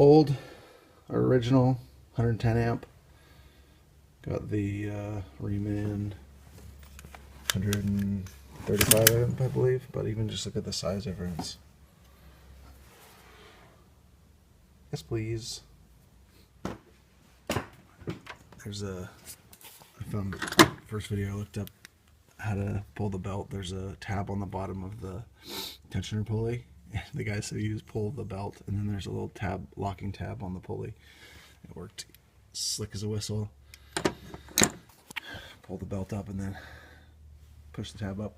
old, original 110 amp. Got the Reman 135 amp, I believe, but even just look at the size difference. Yes, please. There's I found the first video I looked up how to pull the belt. There's a tab on the bottom of the tensioner pulley. The guy said you just pull the belt, and then there's a little tab, locking tab on the pulley. It worked slick as a whistle. Pull the belt up and then push the tab up,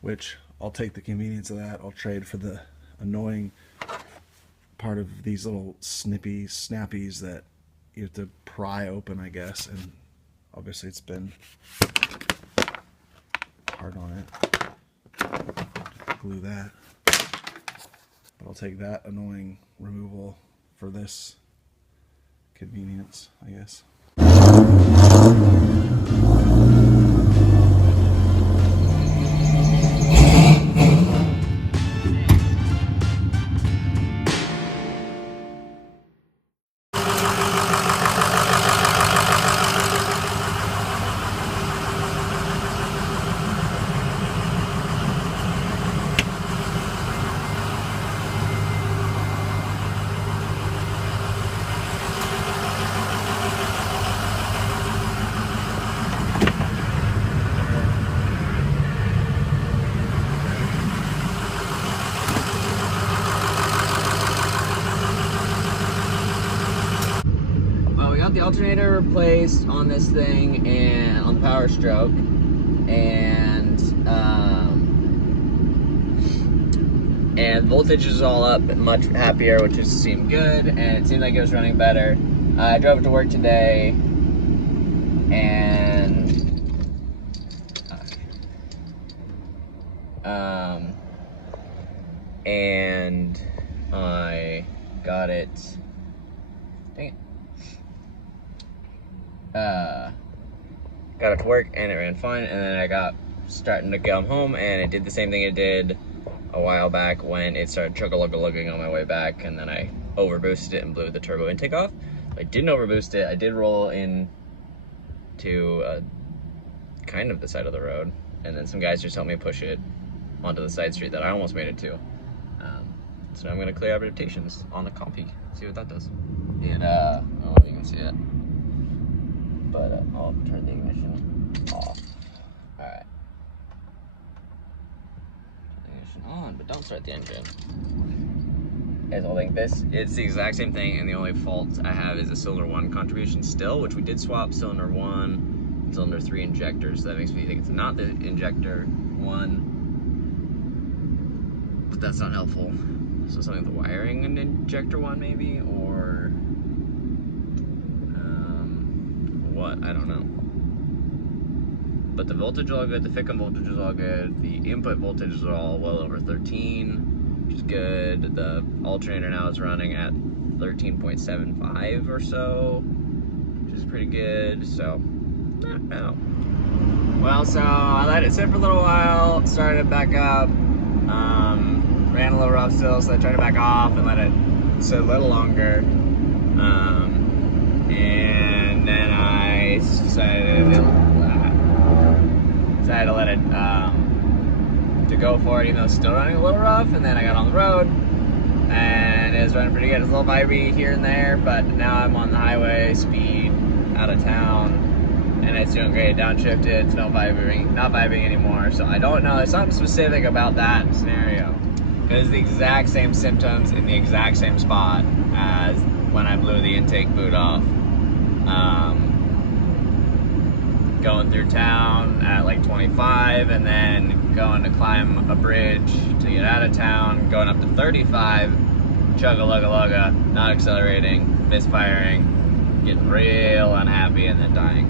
which I'll take the convenience of that. I'll trade for the annoying part of these little snippy snappies that you have to pry open, I guess, and obviously it's been hard on it. Glue that. But I'll take that annoying removal for this convenience, I guess. The alternator replaced on this thing and on the Powerstroke, and voltage is all up, much happier, which just seemed good, and it seemed like it was running better. I drove it to work today, and I got it. Dang it. Got it to work and it ran fine, and then I got starting to come home and it did the same thing it did a while back when it started chug-a-lug-a-lugging on my way back, and then I overboosted it and blew the turbo intake off. I didn't overboost it. I did roll in to kind of the side of the road, and then some guys just helped me push it onto the side street that I almost made it to. So now I'm gonna clear out rotations on the compy, see what that does. And I don't know if you can see it, but I'll turn the ignition off. Alright. Turn the ignition on, but don't start the engine. Guys, I'll think this, it's the exact same thing, and the only fault I have is a cylinder 1 contribution still, which we did swap cylinder 1, cylinder 3 injectors, so that makes me think it's not the injector 1, but that's not helpful. So something with the wiring in injector 1 maybe, or what, I don't know. But the voltage is all good, the FICM voltage is all good, the input voltage is all well over 13, which is good. The alternator now is running at 13.75 or so, which is pretty good, so, I don't know. Well, so I let it sit for a little while, started it back up, ran a little rough still, so I turned it back off and let it sit a little longer, and then I decided to let it to go for it, even though it's still running a little rough. And then I got on the road and it was running pretty good. It's a little vibey here and there, but now I'm on the highway speed out of town and it's doing great. Downshifted, it's not vibing anymore. So I don't know, there's something specific about that scenario. It's the exact same symptoms in the exact same spot as when I blew the intake boot off. Going through town at like 25 and then going to climb a bridge to get out of town, going up to 35, chugga-lugga-lugga, not accelerating, misfiring, getting real unhappy, and then dying.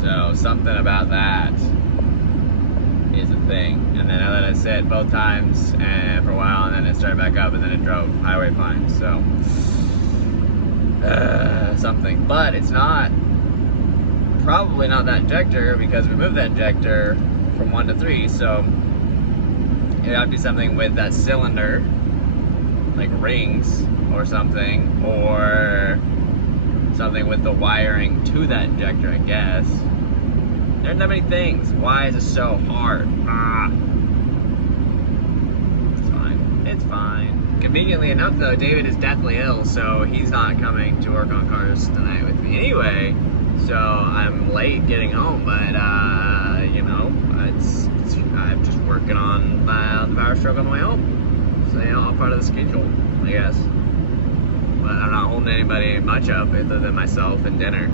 So something about that is a thing. And then I let it sit both times and for a while, and then it started back up, and then it drove highway fine. So something, but it's not, probably not that injector, because we moved that injector from 1 to 3, so it would have to be something with that cylinder like rings or something, or something with the wiring to that injector, I guess. There aren't that many things. Why is it so hard? It's fine. It's fine. Conveniently enough, though, David is deathly ill, so he's not coming to work on cars tonight with me anyway. So I'm late getting home, but you know, I'm just working on the Powerstroke on my own. So, you know, all part of the schedule, I guess. But I'm not holding anybody much up other than myself and dinner.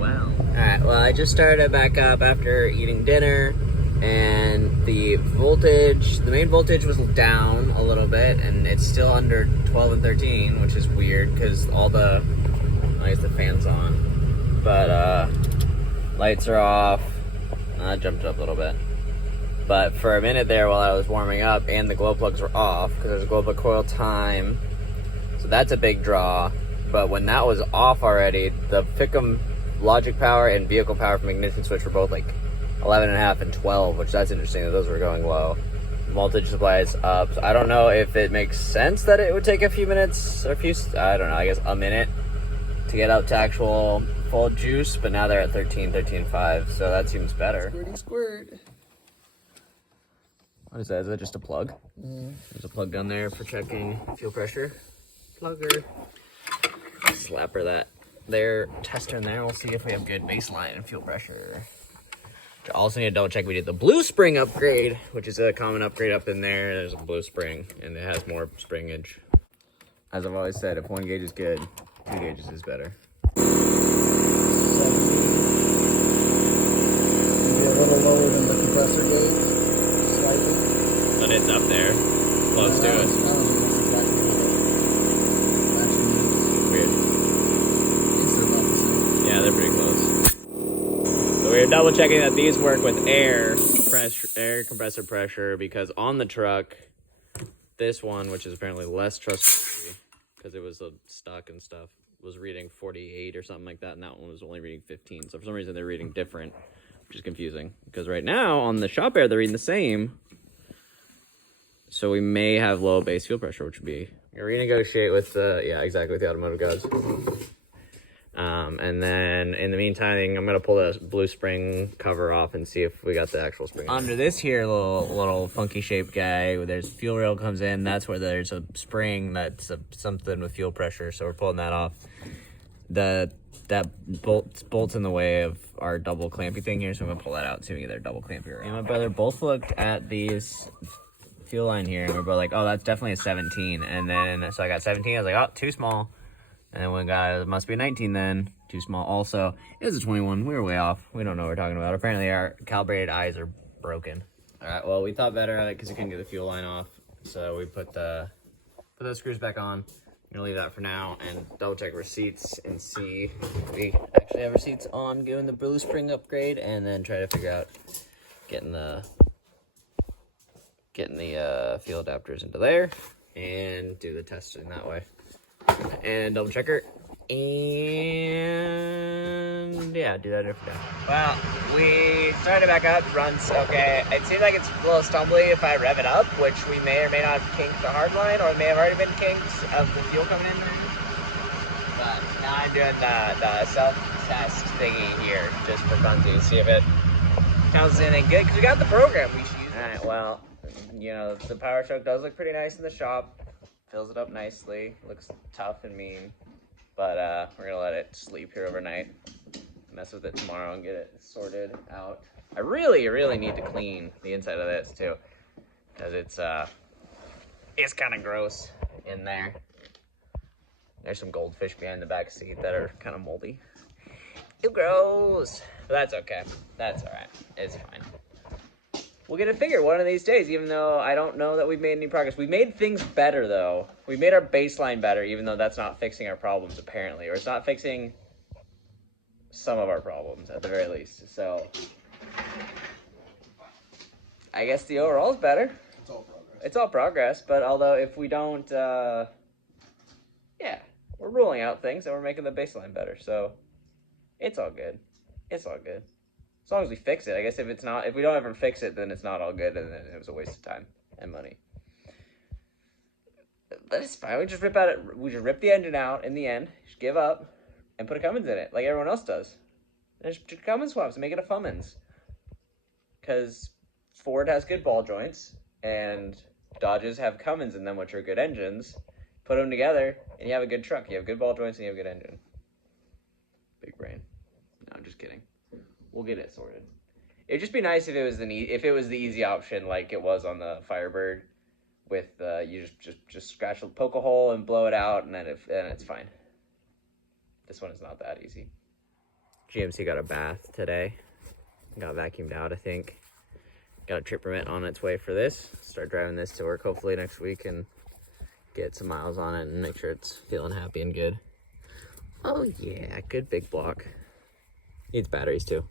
Well. Alright, well, I just started back up after eating dinner, and the main voltage was down a little bit, and it's still under 12 and 13, which is weird because I guess the fan's on, but lights are off. I jumped up a little bit. But for a minute there while I was warming up, and the glow plugs were off because there's a glow plug coil time. So that's a big draw. But when that was off already, the Ficum logic power and vehicle power from ignition switch were both like 11.5 and 12, which that's interesting that those were going low. Voltage supply is up. So I don't know if it makes sense that it would take a few minutes or I don't know, I guess a minute to get up to actual full juice, but now they're at 13.5, so that seems better. Squirty squirt. What is that? Is that just a plug? There's a plug down there for checking fuel pressure. Plugger. Slapper that there, tester in there. We'll see if we have good baseline and fuel pressure. I also need to double check we did the blue spring upgrade, which is a common upgrade up in there. There's a blue spring, and it has more springage. As I've always said, if one gauge is good, 2 gauges is better. A little lower than the compressor gauge, slightly. But it's up there, close to it. Weird. Yeah, they're pretty close. So we're double checking that these work with air compressor pressure, because on the truck, this one, which is apparently less trustworthy because it was stuck and stuff, was reading 48 or something like that, and that one was only reading 15. So for some reason they're reading different, which is confusing. Because right now on the shop air they're reading the same. So we may have low base fuel pressure, which would be renegotiate with the with the automotive gods. And then in the meantime, I'm gonna pull the blue spring cover off and see if we got the actual spring. Under this here little funky shaped guy, where there's fuel rail comes in, that's where there's a spring that's something with fuel pressure. So we're pulling that off. That bolt's in the way of our double clampy thing here, so I'm gonna pull that out so we can get our double clampy around. Me and my brother both looked at these fuel line here, and we're both like, oh, that's definitely a 17. And then so I got 17. I was like, oh, too small. And then we got, it must be a 19 then. Too small also. It was a 21. We were way off. We don't know what we're talking about. Apparently our calibrated eyes are broken. Alright, well, we thought better of it because we couldn't get the fuel line off. So we put those screws back on. I'm gonna leave that for now and double check receipts and see if we actually have receipts on doing the blue spring upgrade, and then try to figure out getting the fuel adapters into there and do the testing that way. And double checker, and yeah, do that every day. Well, we started back up, runs okay. It seems like it's a little stumbly if I rev it up, which we may or may not have kinked the hard line, or it may have already been kinked of the fuel coming in there. But now I'm doing the self-test thingy here, just for funsies, see if it counts anything good, because we got the program we should use. Alright, well, you know, the Powerstroke does look pretty nice in the shop. Fills it up nicely, looks tough and mean, but we're gonna let it sleep here overnight, mess with it tomorrow and get it sorted out. I really need to clean the inside of this too, because it's kind of gross in there. There's some goldfish behind the back seat that are kind of moldy. Ew, gross, but that's okay, that's all right, it's fine. We'll get it figured one of these days, even though I don't know that we've made any progress. We made things better, though. We made our baseline better, even though that's not fixing our problems, apparently. Or it's not fixing some of our problems, at the very least. So, I guess the overall is better. It's all progress. It's all progress, but although if we don't, yeah, we're ruling out things and we're making the baseline better. So, it's all good. It's all good. As long as we fix it. I guess if we don't ever fix it, then it's not all good, and then it was a waste of time and money. That's fine. We just rip the engine out in the end, just give up, and put a Cummins in it, like everyone else does. And just Cummins swaps and make it a Fummins. Because Ford has good ball joints, and Dodges have Cummins in them, which are good engines. Put them together, and you have a good truck. You have good ball joints, and you have a good engine. Big brain. No, I'm just kidding. We'll get it sorted. It'd just be nice if it was the easy option, like it was on the Firebird, with you just scratch, poke a hole, and blow it out, and then it's fine. This one is not that easy. GMC got a bath today. Got vacuumed out, I think. Got a trip permit on its way for this. Start driving this to work hopefully next week and get some miles on it and make sure it's feeling happy and good. Oh yeah, good big block. Needs batteries too.